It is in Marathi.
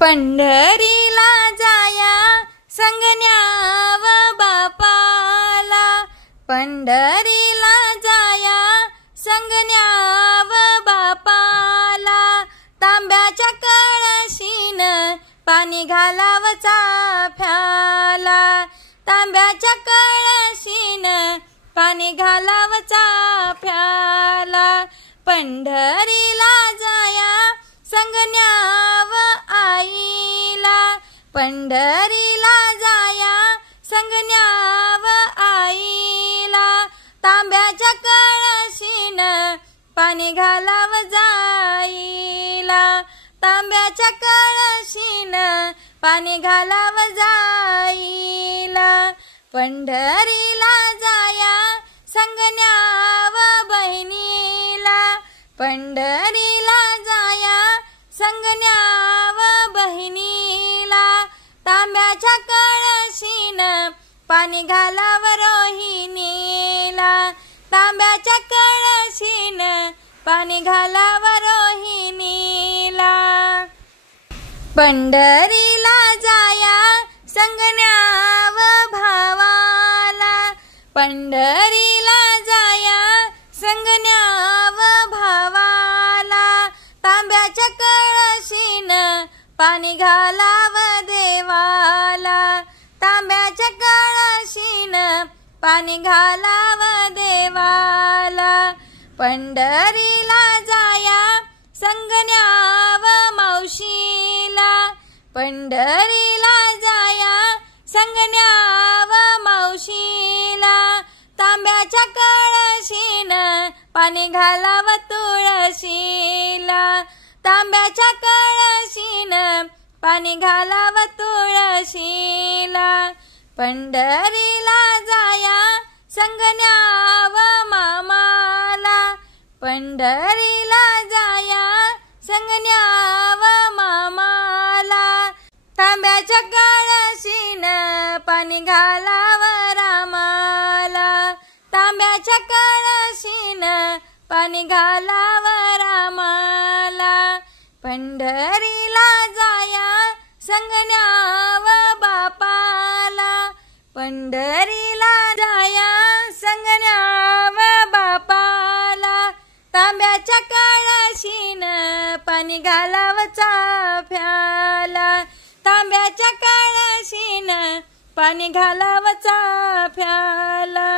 पंढरीला जाया संगण्याव बापाला, पंढरीला जाया संगण्याव बापाला, तांब्याच्या कळशीन पाणी घालाव चाफ्याला, तांब्याच्या कळशीन पाणी घालाव चाफ्याला, पंढरीला जाया संगण्याव आईला, पंढरीला जाया संगण्याव आईला, तांब्याच्या कळशीन पाणी घालाव जाईला, तांब्याच्या कळशीन पाणी घालाव जाईला, पंढरीला जाया संगण्याव बहिणीला, पंढरीला जाया संगण्याव बहिणीला, तांब्याच्या कळशीन पाणी घालाव रोहिणीला, तांब्याच्या कळशीन पाणी घालाव रोहिणीला, पंढरीला जाया संगण्याव भावाला, पंढरीला जाया संगण्याव भावाला, तांब्याच्या कळशीन पाणी घालाव देवाला, तांब्याच्या कळशीन पाणी घालाव देवाला, पंढरीला जाया संगण्याव मावशीला, पंढरीला जाया संगण्याव मावशीला, तांब्याच्या कळशीन पाणी घालाव तुळशीला, तांब्याच्या कळशीन पाणी घालाव तुळशीला, पंढरीला जाया संगण्याव मामाला, पंढरीला जाया संगण्याव मामाला, तांब्याच्या कळशीन पाणी घालाव रामाला, तांब्याच्या कळशीन पाणी घालाव रामाला, पंढरीला जाया संगण्याव बापाला, पंढरीला जाया संगण्याव बापाला, तांब्याच्या कळशीन पाणी घालाव चाफ्याला, तांब्याच्या कळशीन पाणी घालाव चाफ्याला.